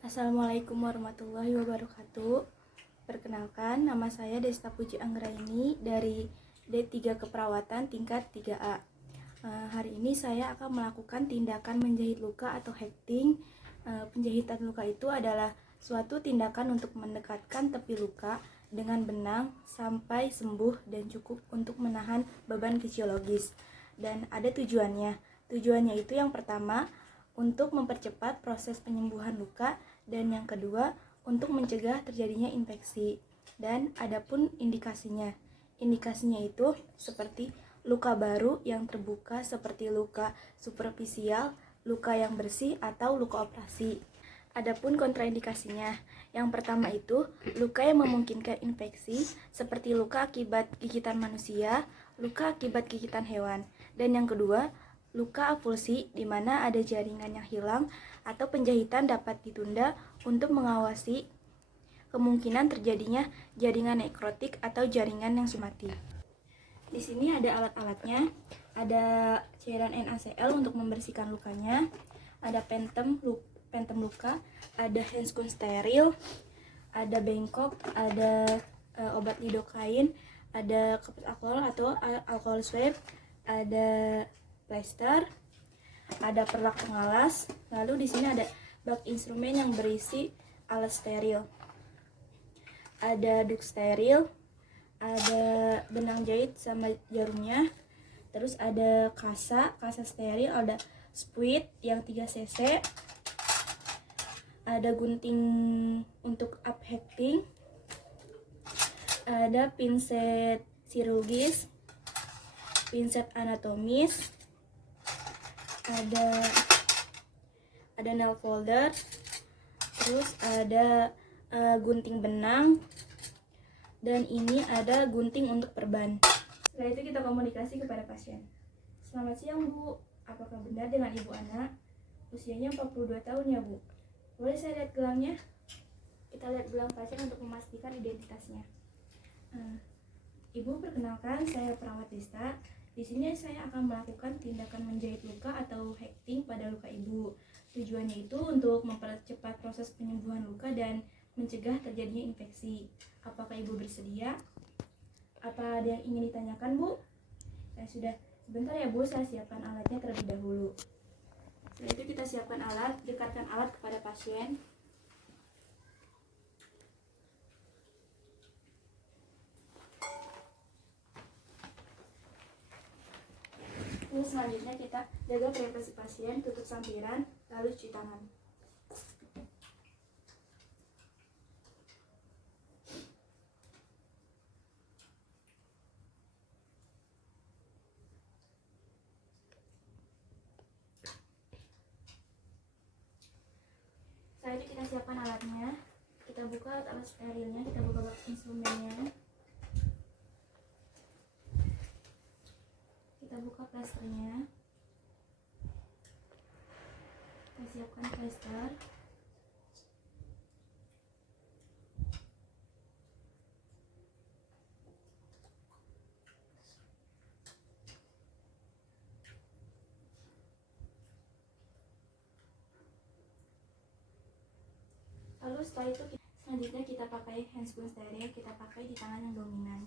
Assalamualaikum warahmatullahi wabarakatuh. Perkenalkan, nama saya Desta Puji Anggraini dari D3 Keperawatan tingkat 3A. Hari ini saya akan melakukan tindakan menjahit luka atau hekting. Penjahitan luka itu adalah suatu tindakan untuk mendekatkan tepi luka dengan benang sampai sembuh dan cukup untuk menahan beban fisiologis. Dan ada tujuannya. Tujuannya itu yang pertama, untuk mempercepat proses penyembuhan luka, dan yang kedua untuk mencegah terjadinya infeksi. Dan adapun indikasinya itu seperti luka baru yang terbuka seperti luka superficial, luka yang bersih atau luka operasi. Adapun kontraindikasinya, yang pertama itu luka yang memungkinkan infeksi seperti luka akibat gigitan manusia, luka akibat gigitan hewan. Dan yang kedua, luka avulsi di mana ada jaringan yang hilang atau penjahitan dapat ditunda untuk mengawasi kemungkinan terjadinya jaringan nekrotik atau jaringan yang mati. Di sini ada alat-alatnya, ada cairan NaCl untuk membersihkan lukanya, ada pentem luka, ada handscoon steril, ada bengkok, ada obat lidokain, ada kapur alkohol atau alkohol swab, ada plester, ada perlak pengalas. Lalu di sini ada bak instrumen yang berisi alat steril, ada duk steril, ada benang jahit sama jarumnya, terus ada kasa steril, ada spuit yang 3 cc, ada gunting untuk up hekting, ada pinset chirurgis, pinset anatomis, ada nail folder, terus ada gunting benang, dan ini ada gunting untuk perban. Setelah itu kita komunikasi kepada pasien. Selamat siang Bu, apakah benar dengan Ibu Ana? Usianya 42 tahun ya Bu. Boleh saya lihat gelangnya? Kita lihat gelang pasien untuk memastikan identitasnya. Ibu, perkenalkan, saya perawat Desta. Di sini saya akan melakukan tindakan menjahit luka atau hekting pada luka Ibu. Tujuannya itu untuk mempercepat proses penyembuhan luka dan mencegah terjadinya infeksi. Apakah Ibu bersedia? Apa ada yang ingin ditanyakan, Bu? Saya sudah. Sebentar ya Bu, saya siapkan alatnya terlebih dahulu. Setelah itu kita siapkan alat, dekatkan alat kepada pasien. Ini selanjutnya kita jaga privasi pasien, tutup sampiran, lalu cuci tangan. Setelah itu kita siapkan alatnya, kita buka alat sterilnya, kita buka bak instrumennya, kita buka plasternya, kita siapkan plaster, lalu setelah itu selanjutnya kita pakai handscoon steril, kita pakai di tangan yang dominan.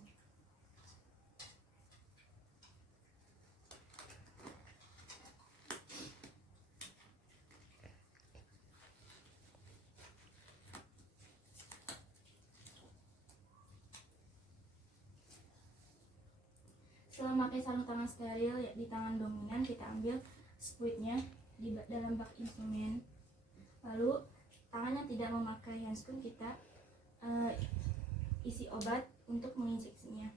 Setelah memakai sarung tangan steril di tangan dominan, kita ambil spuitnya di dalam bak instrumen. Lalu tangan yang tidak memakai handscoon kita isi obat untuk menginjeksinya.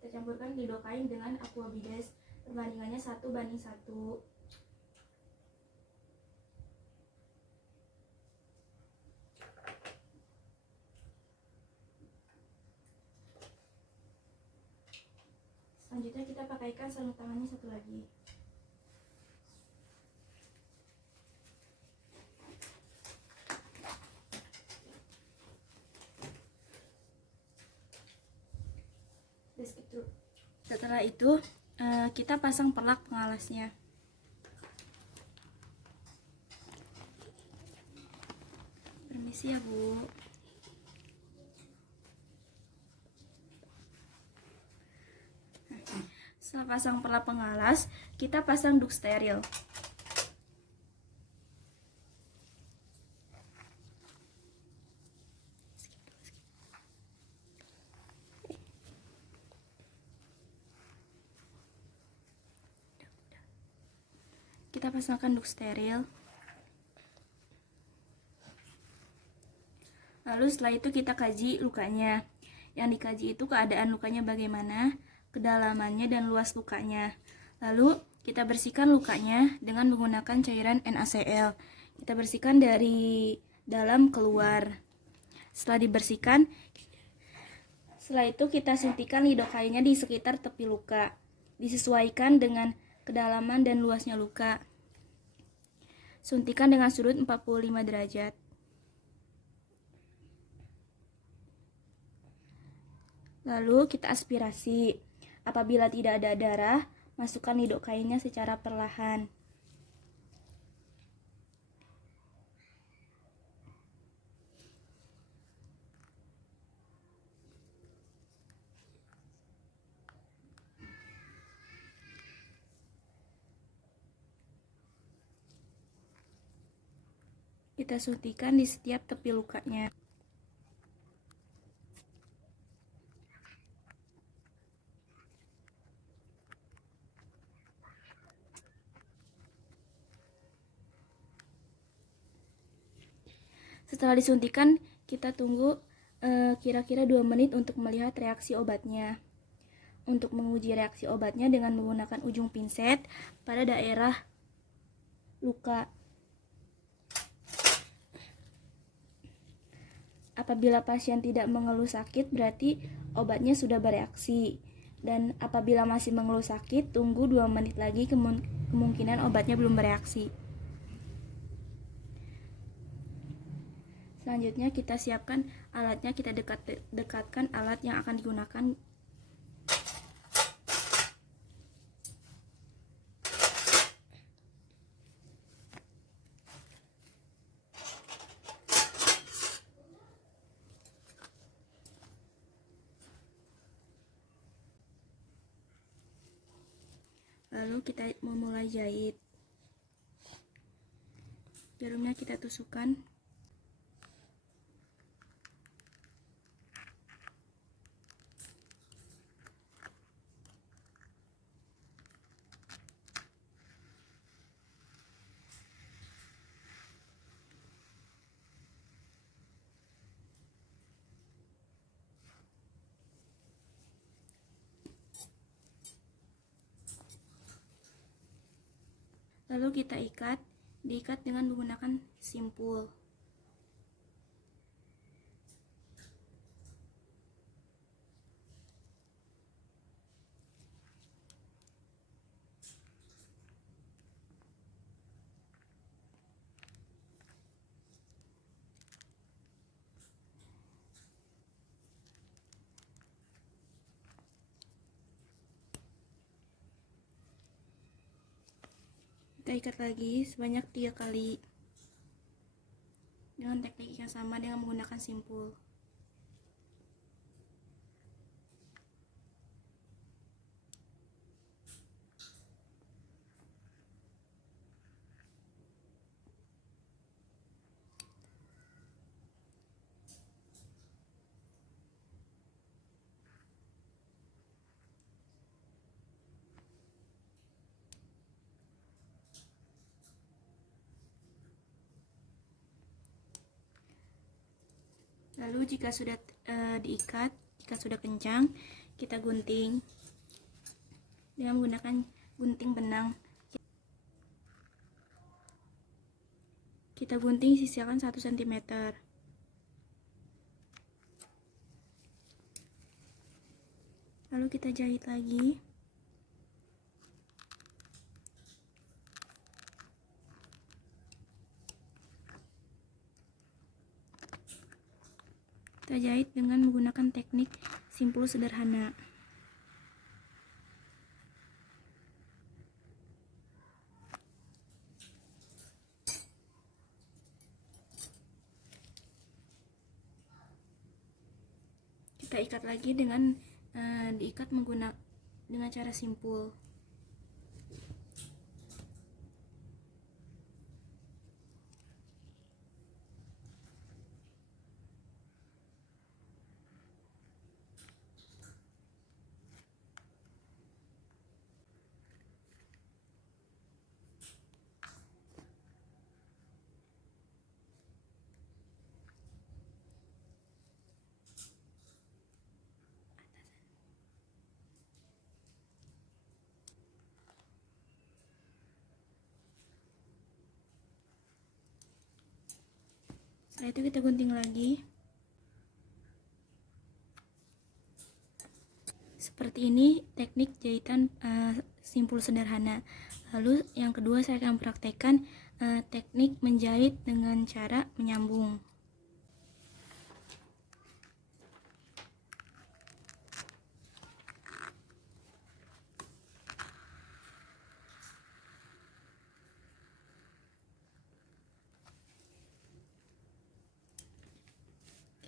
Kita campurkan lidokain dengan aquabides, perbandingannya 1:1. Selanjutnya kita pakaikan sarung tangannya satu lagi. That's it. Setelah itu kita pasang pelak pengalasnya. Permisi ya Bu. Setelah pasang pelak pengalas, kita pasang duk steril. Kita pasangkan duk steril. Lalu setelah itu kita kaji lukanya. Yang dikaji itu keadaan lukanya bagaimana, kedalamannya dan luas lukanya. Lalu kita bersihkan lukanya dengan menggunakan cairan NaCl. Kita bersihkan dari dalam keluar. Setelah dibersihkan, setelah itu kita suntikan lidokainya di sekitar tepi luka. Disesuaikan dengan kedalaman dan luasnya luka. Suntikan dengan sudut 45 derajat. Lalu kita aspirasi. Apabila tidak ada darah, masukkan lidokainnya secara perlahan. Kita suntikan di setiap tepi lukanya. Setelah disuntikan, kita tunggu kira-kira 2 menit untuk melihat reaksi obatnya. Untuk menguji reaksi obatnya dengan menggunakan ujung pinset pada daerah luka. Apabila pasien tidak mengeluh sakit, berarti obatnya sudah bereaksi. Dan apabila masih mengeluh sakit, tunggu 2 menit lagi, kemungkinan obatnya belum bereaksi. Selanjutnya kita siapkan alatnya, kita dekatkan alat yang akan digunakan. Lalu kita memulai jahit. Jarumnya kita tusukkan. Lalu kita diikat dengan menggunakan simpul. Kita ikat lagi sebanyak 3 kali dengan teknik yang sama dengan menggunakan simpul. Lalu jika sudah diikat, jika sudah kencang, kita gunting dengan menggunakan gunting benang. Kita gunting sisihkan 1 cm. Lalu kita jahit lagi. Kita jahit dengan menggunakan teknik simpul sederhana. kita ikat lagi dengan diikat dengan cara simpul. Setelah itu kita gunting lagi. Seperti ini teknik jahitan simpul sederhana. Lalu yang kedua saya akan praktekkan teknik menjahit dengan cara menyambung.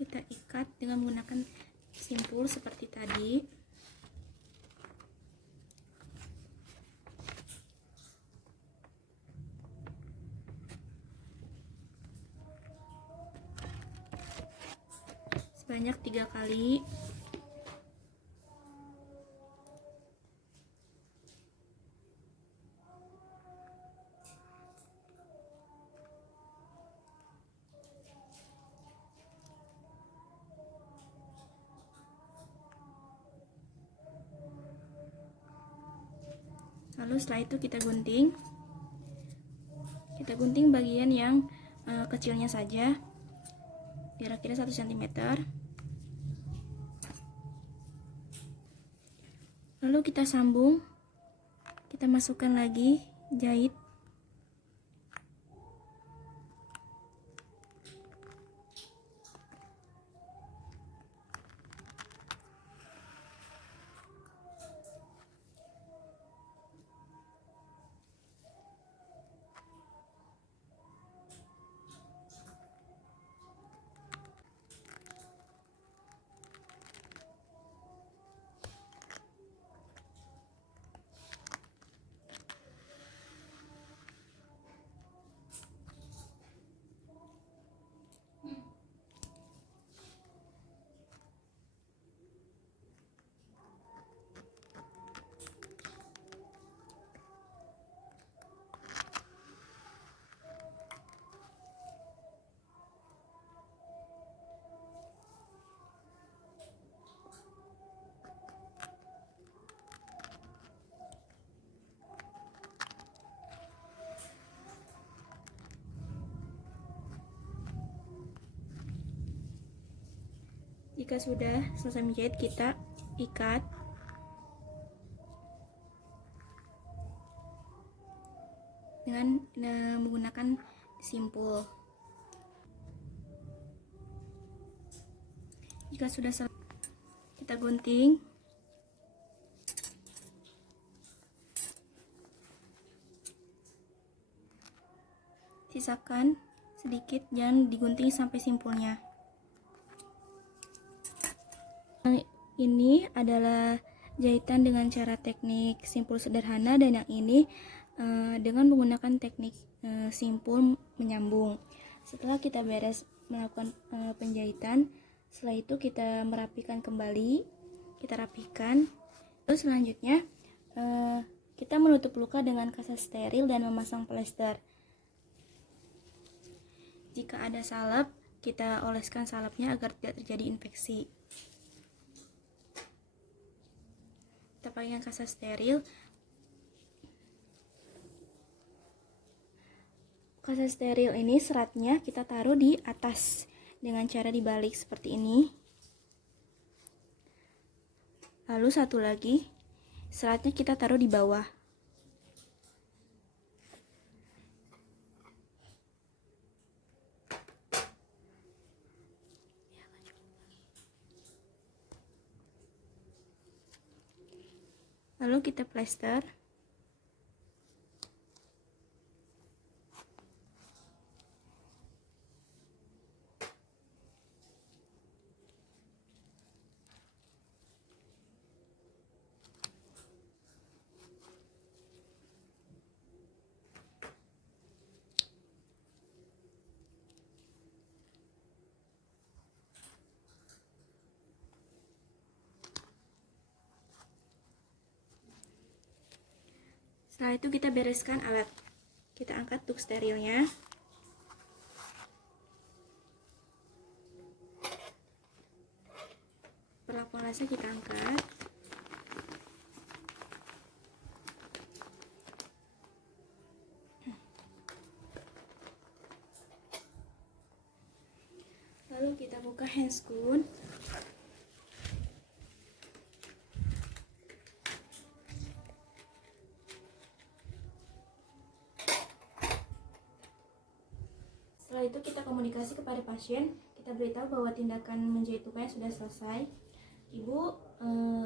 Kita ikat dengan menggunakan simpul seperti tadi. Sebanyak 3 kali. Lalu setelah itu kita gunting bagian yang kecilnya saja, kira-kira 1 cm. Lalu kita sambung, kita masukkan lagi jahit. Jika sudah selesai menjahit, kita ikat dengan menggunakan simpul. Jika sudah selesai, kita gunting. Sisakan sedikit, jangan digunting sampai simpulnya. Ini adalah jahitan dengan cara teknik simpul sederhana, dan yang ini dengan menggunakan teknik simpul menyambung. Setelah kita beres melakukan penjahitan, setelah itu kita merapikan kembali, kita rapikan. Terus selanjutnya kita menutup luka dengan kasa steril dan memasang plester. Jika ada salep, kita oleskan salepnya agar tidak terjadi infeksi. Kita pakaikan kasa steril. Kasa steril ini seratnya kita taruh di atas dengan cara dibalik seperti ini. Lalu satu lagi, seratnya kita taruh di bawah. Lalu kita plester. Setelah itu kita bereskan alat. Kita angkat tuk sterilnya. Perlak panasnya kita angkat. Lalu kita buka handscoon. Setelah itu kita komunikasi kepada pasien, kita beritahu bahwa tindakan menjahit lukanya sudah selesai.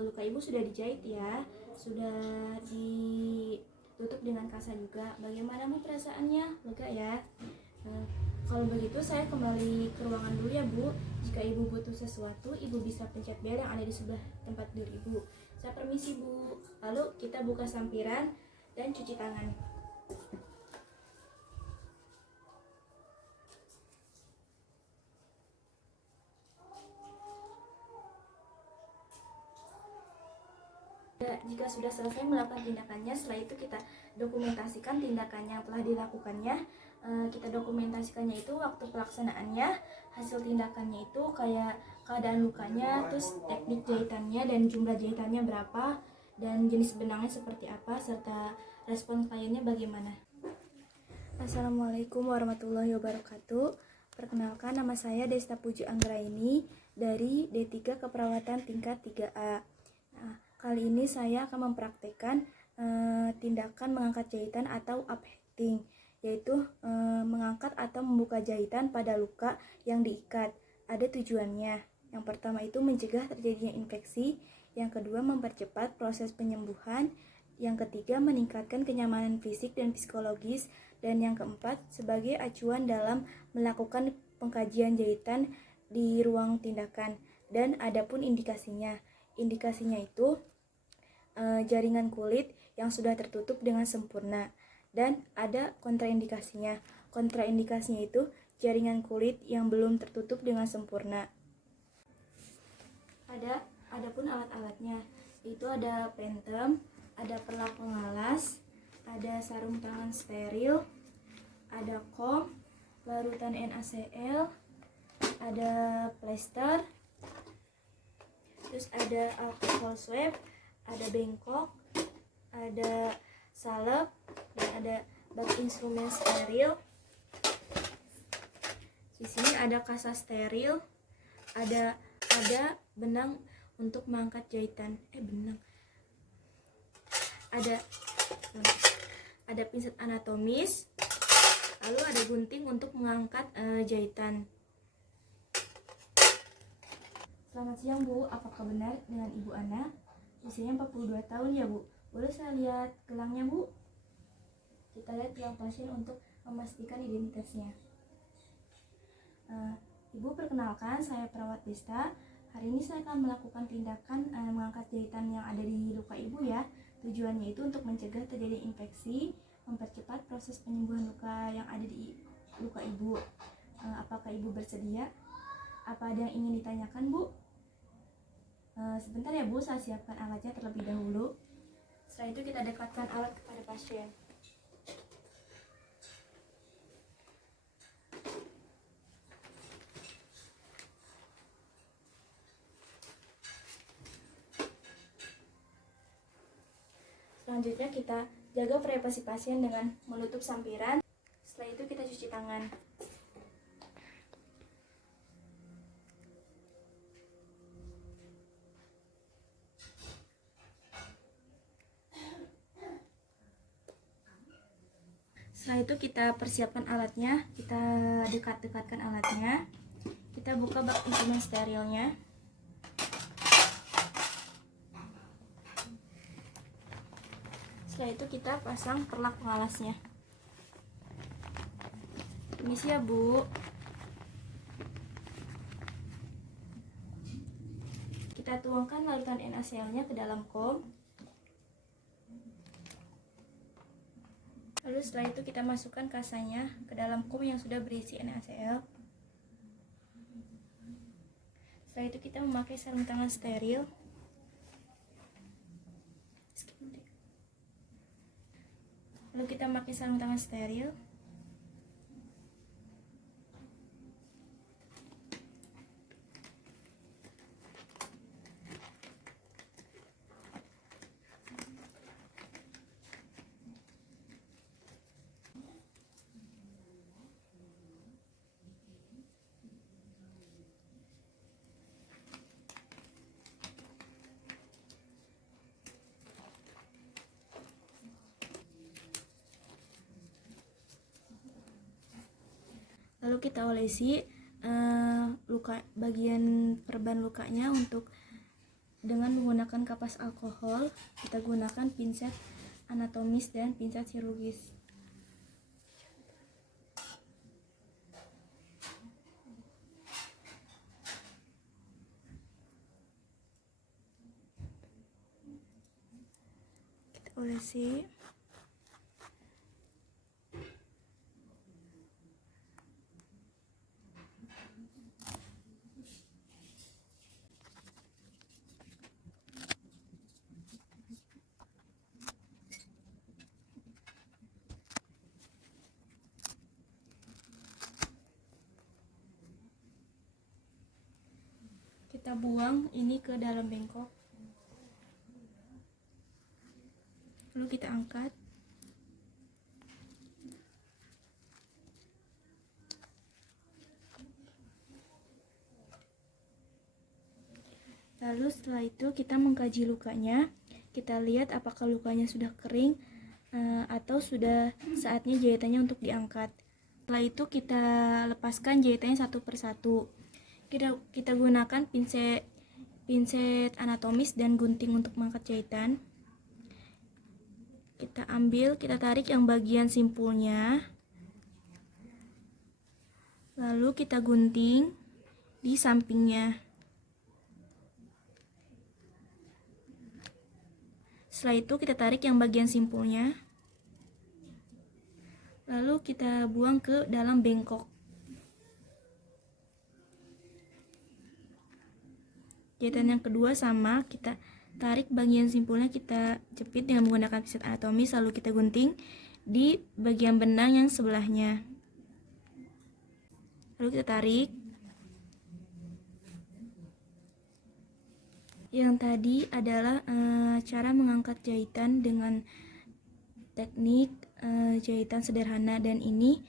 Luka ibu sudah dijahit ya, sudah ditutup dengan kasa juga. Bagaimana bu perasaannya? Lega ya? Kalau begitu saya kembali ke ruangan dulu ya bu. Jika ibu butuh sesuatu, ibu bisa pencet bel yang ada di sebelah tempat tidur ibu. Saya permisi bu. Lalu kita buka sampiran dan cuci tangan. Jika sudah selesai melakukan tindakannya, setelah itu kita dokumentasikan tindakan yang telah dilakukannya. Kita dokumentasikannya itu waktu pelaksanaannya, hasil tindakannya itu kayak keadaan lukanya, terus teknik jahitannya dan jumlah jahitannya berapa, dan jenis benangnya seperti apa, serta respon kliennya bagaimana. Assalamualaikum warahmatullahi wabarakatuh. Perkenalkan, nama saya Desta Puji Anggraini dari D3 Keperawatan tingkat 3A. Kali ini saya akan mempraktekkan tindakan mengangkat jahitan atau upheating, yaitu mengangkat atau membuka jahitan pada luka yang diikat. Ada tujuannya. Yang pertama itu mencegah terjadinya infeksi, yang kedua mempercepat proses penyembuhan, yang ketiga meningkatkan kenyamanan fisik dan psikologis, dan yang keempat sebagai acuan dalam melakukan pengkajian jahitan di ruang tindakan. Dan adapun indikasinya itu jaringan kulit yang sudah tertutup dengan sempurna, dan ada kontraindikasinya. Kontraindikasinya itu jaringan kulit yang belum tertutup dengan sempurna. Adapun alat-alatnya itu ada pentem, ada perlak pengalas, ada sarung tangan steril, ada kom, larutan NaCl, ada plester, terus ada alkohol swab, ada bengkok, ada salep, dan ada bak instrumen steril. Di sini ada kasa steril, ada benang untuk mengangkat jahitan. Ada pinset anatomis, lalu ada gunting untuk mengangkat jahitan. Selamat siang bu, apakah benar dengan ibu Ana? Usianya 42 tahun ya bu. Boleh saya lihat gelangnya bu? Kita lihat gelang pasien untuk memastikan identitasnya. Ibu, perkenalkan, saya perawat Desta. Hari ini saya akan melakukan tindakan mengangkat jahitan yang ada di luka ibu ya. Tujuannya itu untuk mencegah terjadi infeksi, mempercepat proses penyembuhan luka yang ada di luka ibu. Apakah ibu bersedia? Apa ada yang ingin ditanyakan bu? Sebentar ya bu, saya siapkan alatnya terlebih dahulu. Setelah itu kita dekatkan alat kepada pasien. Selanjutnya kita jaga privasi pasien dengan menutup sampiran. Setelah itu kita cuci tangan. Setelah itu kita persiapkan alatnya, kita dekatkan alatnya. Kita buka bak instrumen sterilnya. Setelah itu kita pasang perlak pengalasnya. Permisi ya bu. Kita tuangkan larutan NaCl-nya ke dalam kom. Lalu setelah itu kita masukkan kasanya ke dalam kom yang sudah berisi NaCl. Setelah itu kita memakai sarung tangan steril. Lalu kita pakai sarung tangan steril. Lalu kita olesi luka bagian perban lukanya dengan menggunakan kapas alkohol. Kita gunakan pinset anatomis dan pinset chirurgis. Kita olesi. Kita buang ini ke dalam bengkok. Lalu kita angkat. Lalu setelah itu kita mengkaji lukanya. Kita lihat apakah lukanya sudah kering atau sudah saatnya jahitannya untuk diangkat. Setelah itu kita lepaskan jahitannya satu persatu. Kita gunakan pinset anatomis dan gunting untuk mengangkat jahitan. Kita ambil, kita tarik yang bagian simpulnya. Lalu kita gunting di sampingnya. Setelah itu kita tarik yang bagian simpulnya. Lalu kita buang ke dalam bengkok. Jahitan yang kedua sama, kita tarik bagian simpulnya, kita jepit dengan menggunakan pinset anatomis, lalu kita gunting di bagian benang yang sebelahnya. Lalu kita tarik. Yang tadi adalah cara mengangkat jahitan dengan teknik jahitan sederhana, dan ini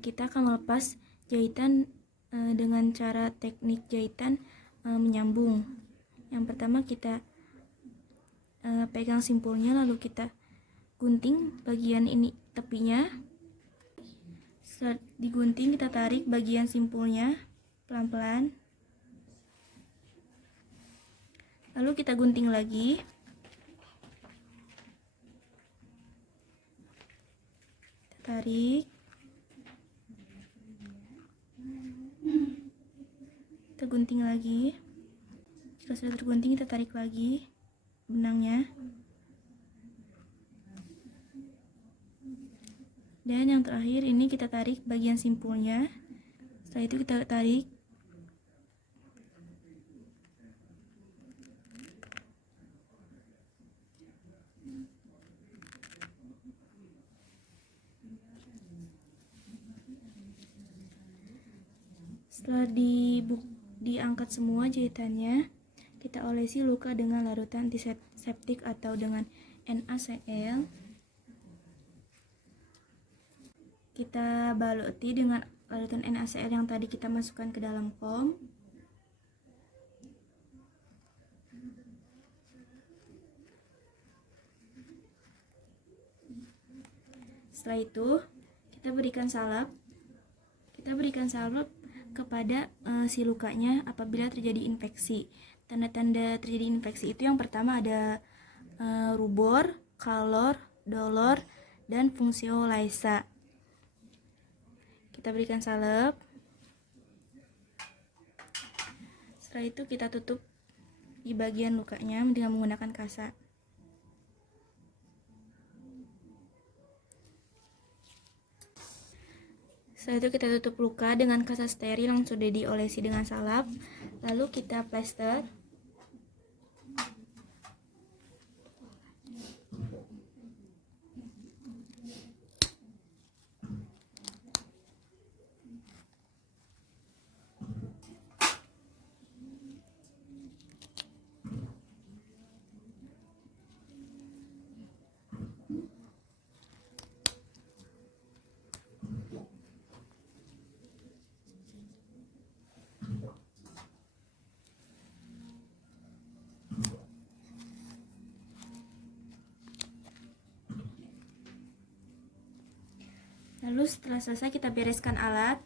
kita akan melepas jahitan dengan cara teknik jahitan menyambung. Yang pertama kita pegang simpulnya, lalu kita gunting bagian ini tepinya. Setelah digunting, kita tarik bagian simpulnya pelan-pelan. Lalu kita gunting lagi. Kita tarik. Kita gunting lagi. Jika sudah tergunting, kita tarik lagi benangnya. Dan yang terakhir ini kita tarik bagian simpulnya. Setelah itu kita tarik. Setelah diangkat semua jahitannya, kita olesi luka dengan larutan antiseptik atau dengan NaCl. Kita baluti dengan larutan NaCl yang tadi kita masukkan ke dalam foam. Setelah itu kita berikan salep. Kepada si lukanya apabila terjadi infeksi. Tanda-tanda terjadi infeksi itu yang pertama ada rubor, kalor, dolor, dan fungsio laesa. Kita berikan salep. Setelah itu kita tutup di bagian lukanya dengan menggunakan kasa. Setelah itu kita tutup luka dengan kasa steril yang sudah diolesi dengan salep. Lalu kita plester. Lalu setelah selesai kita bereskan alat.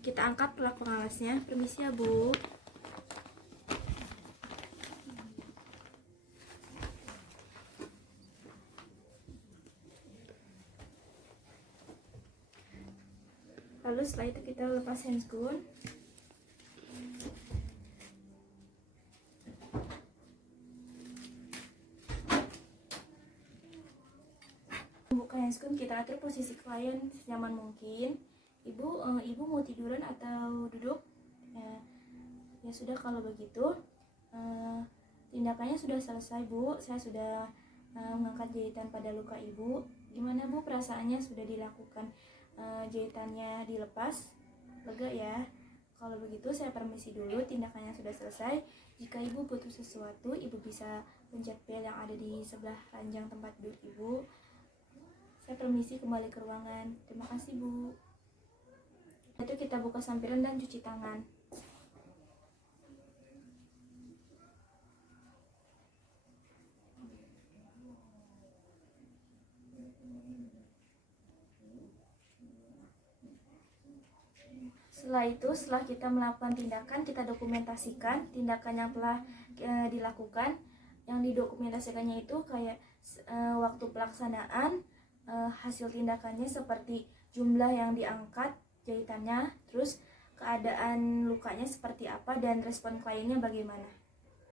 Kita angkat pelakon alasnya. Permisi ya Bu. Lalu setelah itu kita lepas handscoon. Buka handscoon, kita atur posisi klien senyaman mungkin. Ibu mau tiduran atau duduk? Ya sudah, kalau begitu tindakannya sudah selesai Bu. Saya sudah mengangkat jahitan pada luka Ibu. Gimana Bu perasaannya sudah dilakukan? Jahitannya dilepas, lega ya? Kalau begitu saya permisi dulu, tindakannya sudah selesai. Jika Ibu butuh sesuatu, Ibu bisa pencet bel yang ada di sebelah ranjang tempat duduk Ibu. Saya permisi kembali ke ruangan. Terima kasih Bu. Itu kita buka sampiran dan cuci tangan. Setelah kita melakukan tindakan, kita dokumentasikan tindakan yang telah dilakukan. Yang didokumentasikannya itu kayak waktu pelaksanaan, hasil tindakannya seperti jumlah yang diangkat jahitannya, terus keadaan lukanya seperti apa, dan respon kliennya bagaimana.